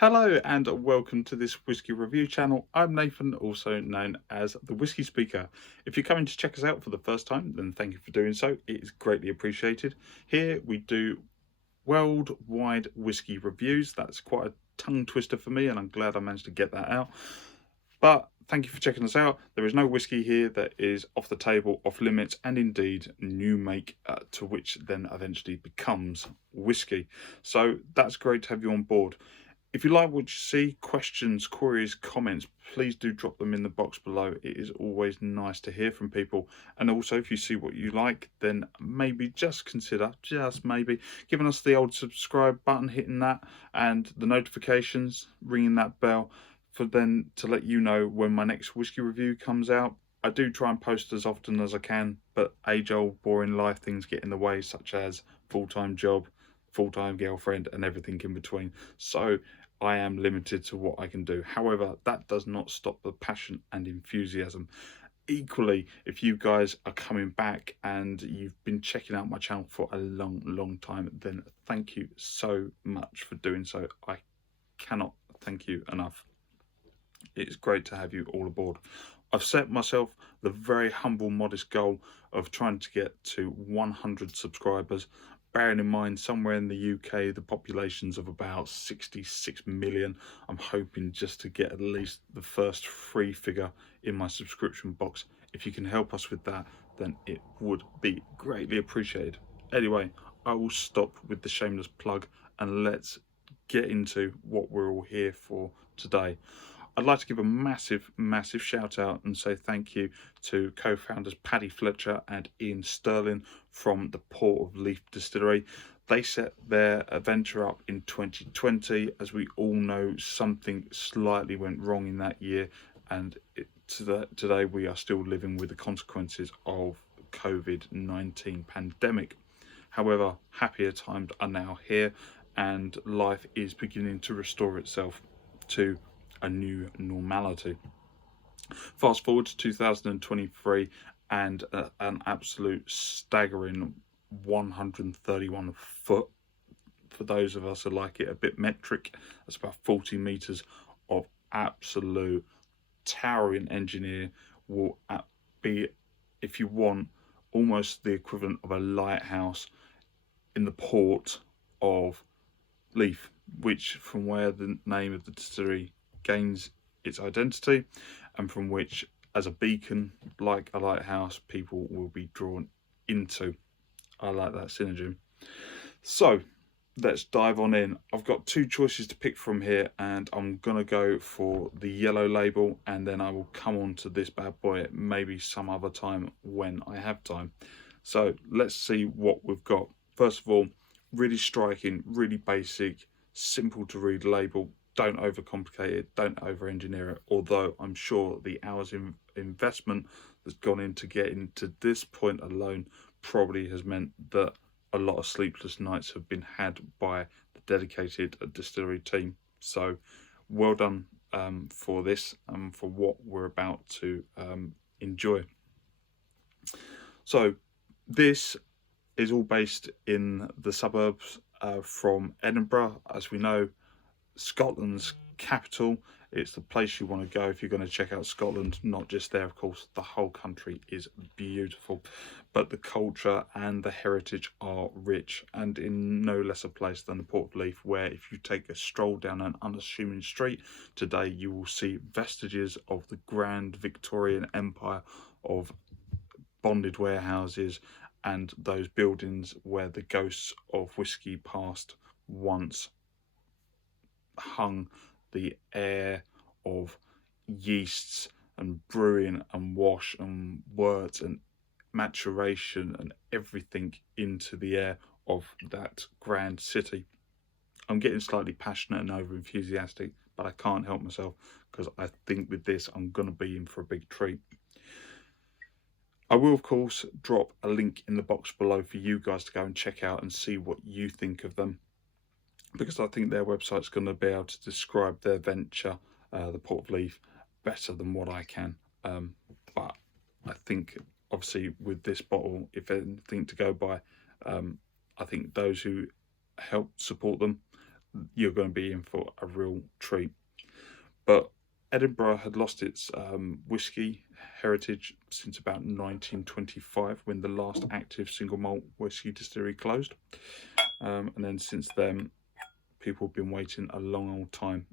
Hello and welcome to this whiskey review channel. I'm Nathan, also known as the Whisky Speaker. If you're coming to check us out for the first time, then thank you for doing so. It is greatly appreciated. Here we do worldwide whiskey reviews. That's quite a tongue twister for me, and I'm glad I managed to get that out. But thank you for checking us out. There is no whiskey here that is off the table, off limits, and indeed new make to which then eventually becomes whiskey. So that's great to have you on board. If you like what you see, questions, queries, comments, please do drop them in the box below. It is always nice to hear from people. And also, if you see what you like, then maybe just consider, just maybe, giving us the old subscribe button, hitting that, and the notifications, ringing that bell, for then to let you know when my next whiskey review comes out. I do try and post as often as I can, but age-old boring life things get in the way, such as full-time job, full-time girlfriend, and everything in between. So I am limited to what I can do. However, that does not stop the passion and enthusiasm. Equally, if you guys are coming back and you've been checking out my channel for a long time, then thank you so much for doing so. I cannot thank you enough. It's great to have you all aboard. I've set myself the very humble, modest goal of trying to get to 100 subscribers, bearing in mind somewhere in the UK the population's of about 66 million. I'm hoping just to get at least the first free figure in my subscription box. If you can help us with that, then it would be greatly appreciated. Anyway, I will stop with the shameless plug and let's get into what we're all here for today. I'd like to give a massive shout out and say thank you to co-founders Paddy Fletcher and Ian Sterling from the Port of Leith Distillery. They set their adventure up in 2020. As we all know, something slightly went wrong in that year, and today we are still living with the consequences of the COVID-19 pandemic. However, happier times are now here and life is beginning to restore itself to a new normality. Fast forward to 2023 and an absolute staggering 131 foot, for those of us who like it a bit metric, that's about 40 meters of absolute towering engineer, will be, if you want, almost the equivalent of a lighthouse in the port of Leith, which from where the name of the distillery gains its identity, and from which, as a beacon, like a lighthouse, people will be drawn into. I like that synergy. So let's dive on in. I've got two choices to pick from here, and I'm gonna go for the yellow label, and then I will come on to this bad boy maybe some other time when I have time. So let's see what we've got. First of all, really striking, really basic, simple to read label. Don't overcomplicate it, don't over engineer it, although I'm sure the hours in investment that's gone into getting to this point alone probably has meant that a lot of sleepless nights have been had by the dedicated distillery team. So well done for this and for what we're about to enjoy. So this is all based in the suburbs from Edinburgh. As we know, Scotland's capital. It's the place you want to go if you're going to check out Scotland. Not just there, of course, the whole country is beautiful, but the culture and the heritage are rich, and in no less a place than the Port of Leith, where if you take a stroll down an unassuming street today, you will see vestiges of the grand Victorian empire of bonded warehouses and those buildings where the ghosts of whiskey past once hung the air of yeasts and brewing and wash and worts and maturation and everything into the air of that grand city. I'm getting slightly passionate and over enthusiastic, but I can't help myself because I think with this I'm going to be in for a big treat. I will, of course, drop a link in the box below for you guys to go and check out and see what you think of them, because I think their website's going to be able to describe their venture, the Port of Leith, better than what I can. But I think, obviously, with this bottle, if anything to go by, I think those who helped support them, you're going to be in for a real treat. But Edinburgh had lost its whisky heritage since about 1925, when the last active single malt whisky distillery closed. And then since then, people have been waiting a long old time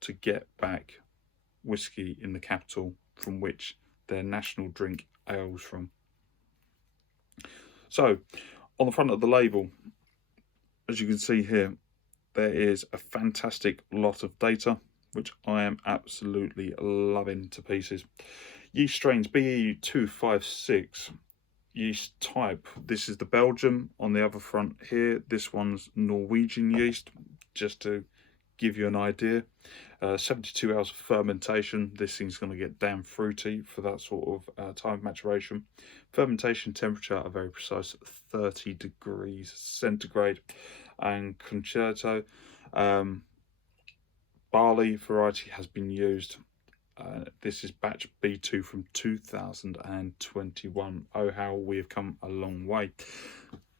to get back whisky in the capital, from which their national drink ales from. So, on the front of the label, as you can see here, there is a fantastic lot of data, which I am absolutely loving to pieces. Yeast strains BE256, yeast type. This is the Belgium on the other front here. This one's Norwegian yeast, just to give you an idea. 72 hours of fermentation. This thing's going to get damn fruity for that sort of time of maturation. Fermentation temperature, a very precise 30 degrees centigrade. And concerto, barley variety has been used. This is batch B2 from 2021. Oh, how we have come a long way.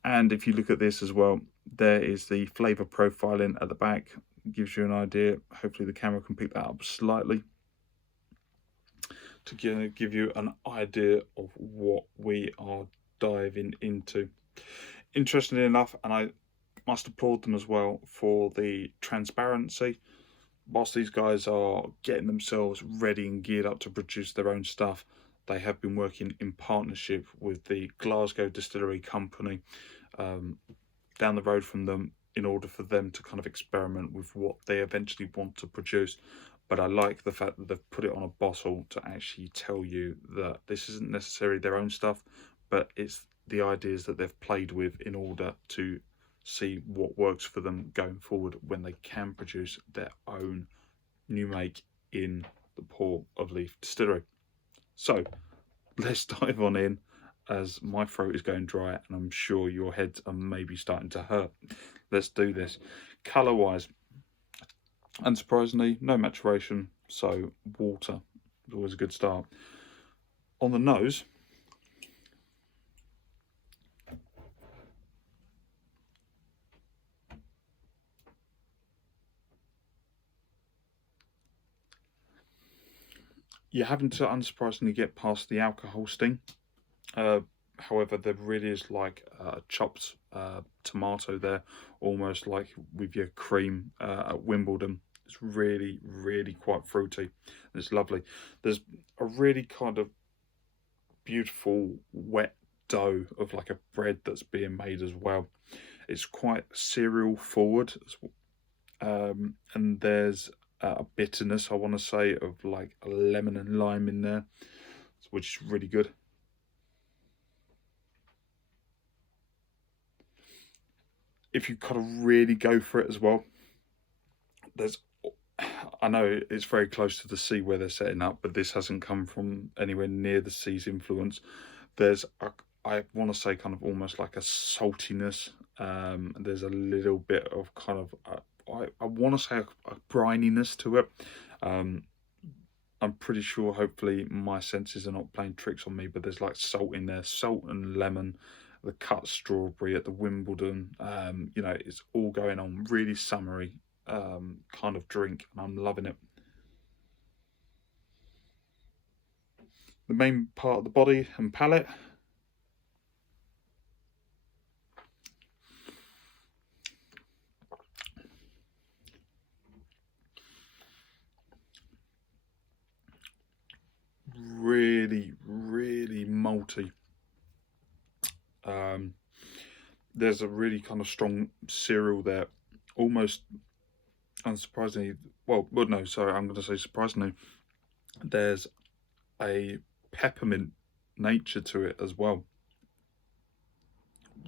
And if you look at this as well, there is the flavour profiling at the back. Gives you an idea. Hopefully the camera can pick that up slightly to give you an idea of what we are diving into. Interestingly enough, and I must applaud them as well for the transparency. Whilst these guys are getting themselves ready and geared up to produce their own stuff, they have been working in partnership with the Glasgow Distillery Company down the road from them, in order for them to kind of experiment with what they eventually want to produce. But I like the fact that they've put it on a bottle to actually tell you that this isn't necessarily their own stuff, but it's the ideas that they've played with in order to see what works for them going forward when they can produce their own new make in the Port of Leith Distillery. So let's dive on in, as my throat is going dry and I'm sure your heads are maybe starting to hurt. Let's do this. Colour wise, unsurprisingly, no maturation, so water is always a good start. On the nose, you're having to unsurprisingly get past the alcohol sting. However, there really is like a chopped tomato there, almost like with your cream at Wimbledon. It's really, really quite fruity. It's lovely. There's a really kind of beautiful wet dough of like a bread that's being made as well. It's quite cereal forward, and there's a bitterness, I want to say, of like a lemon and lime in there, which is really good. If you kind of really go for it as well, I know it's very close to the sea where they're setting up, but this hasn't come from anywhere near the sea's influence. There's I want to say kind of almost like a saltiness. There's a little bit of kind of I want to say a brininess to it. I'm pretty sure, hopefully my senses are not playing tricks on me, but there's like salt in there, salt and lemon, the cut strawberry at the Wimbledon. You know, it's all going on. Really summery kind of drink, and I'm loving it. The main part of the body and palate. Really, really malty. There's a really kind of strong cereal there, almost unsurprisingly. Well, no, sorry, I'm going to say surprisingly. There's a peppermint nature to it as well.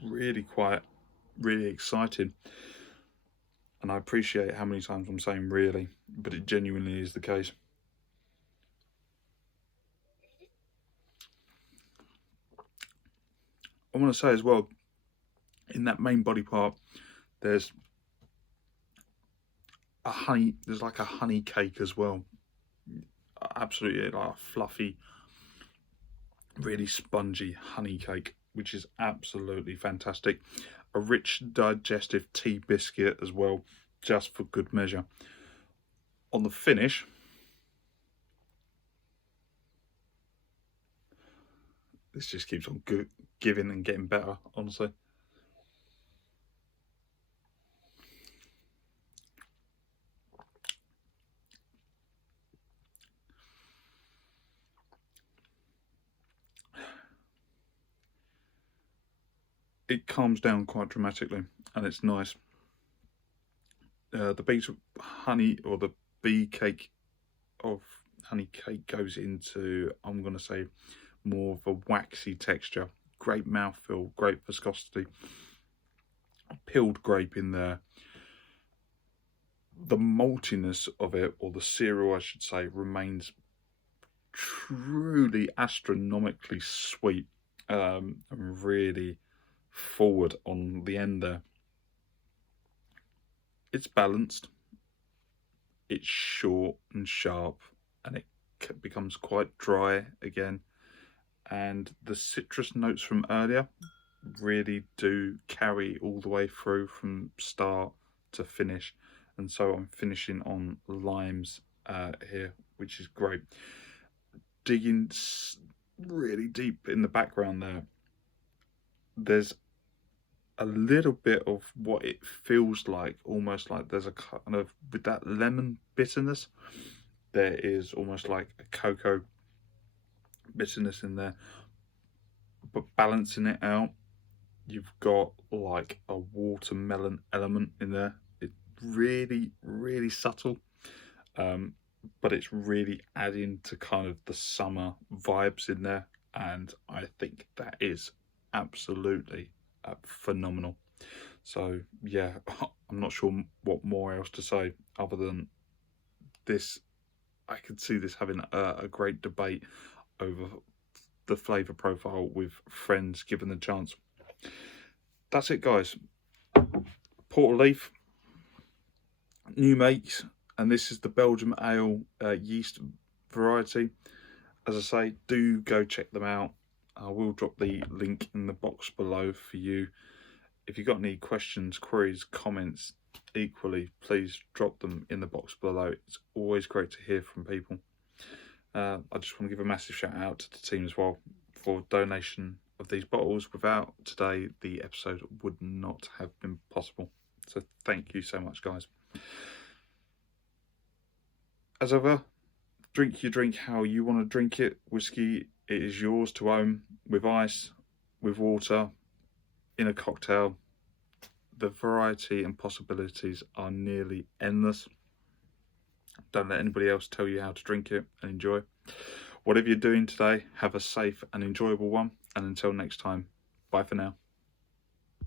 Really quite, really exciting. And I appreciate how many times I'm saying really, but it genuinely is the case. I want to say as well, in that main body part, there's like a honey cake as well. Absolutely like a fluffy, really spongy honey cake, which is absolutely fantastic. A rich digestive tea biscuit as well, just for good measure. On the finish, this just keeps on giving and getting better, honestly. It calms down quite dramatically, and it's nice. The bees of honey, or the bee cake of honey cake, goes into, I'm going to say, more of a waxy texture. Great mouthfeel, great viscosity. Peeled grape in there. The maltiness of it, or the cereal I should say, remains truly astronomically sweet, and really forward on the end there. It's balanced, it's short and sharp, and it becomes quite dry again, and the citrus notes from earlier really do carry all the way through from start to finish. And so I'm finishing on limes here, which is great. Digging really deep in the background there, there's a little bit of what it feels like, almost like there's a kind of, with that lemon bitterness, there is almost like a cocoa bitterness in there, but balancing it out, you've got like a watermelon element in there. It's really, really subtle, but it's really adding to kind of the summer vibes in there, and I think that is absolutely phenomenal. So yeah, I'm not sure what more else to say other than this. I could see this having a great debate over the flavour profile with friends given the chance. That's it, guys. Port of Leith, new makes, and this is the Belgium Ale yeast variety. As I say, do go check them out. I will drop the link in the box below for you. If you've got any questions, queries, comments, equally, please drop them in the box below. It's always great to hear from people. I just want to give a massive shout out to the team as well for donation of these bottles. Without today, the episode would not have been possible. So thank you so much, guys. As ever, drink your drink how you want to drink it. Whiskey, it is yours to own, with ice, with water, in a cocktail. The variety and possibilities are nearly endless. Don't let anybody else tell you how to drink it, and enjoy. Whatever you're doing today, have a safe and enjoyable one. And until next time, bye for now.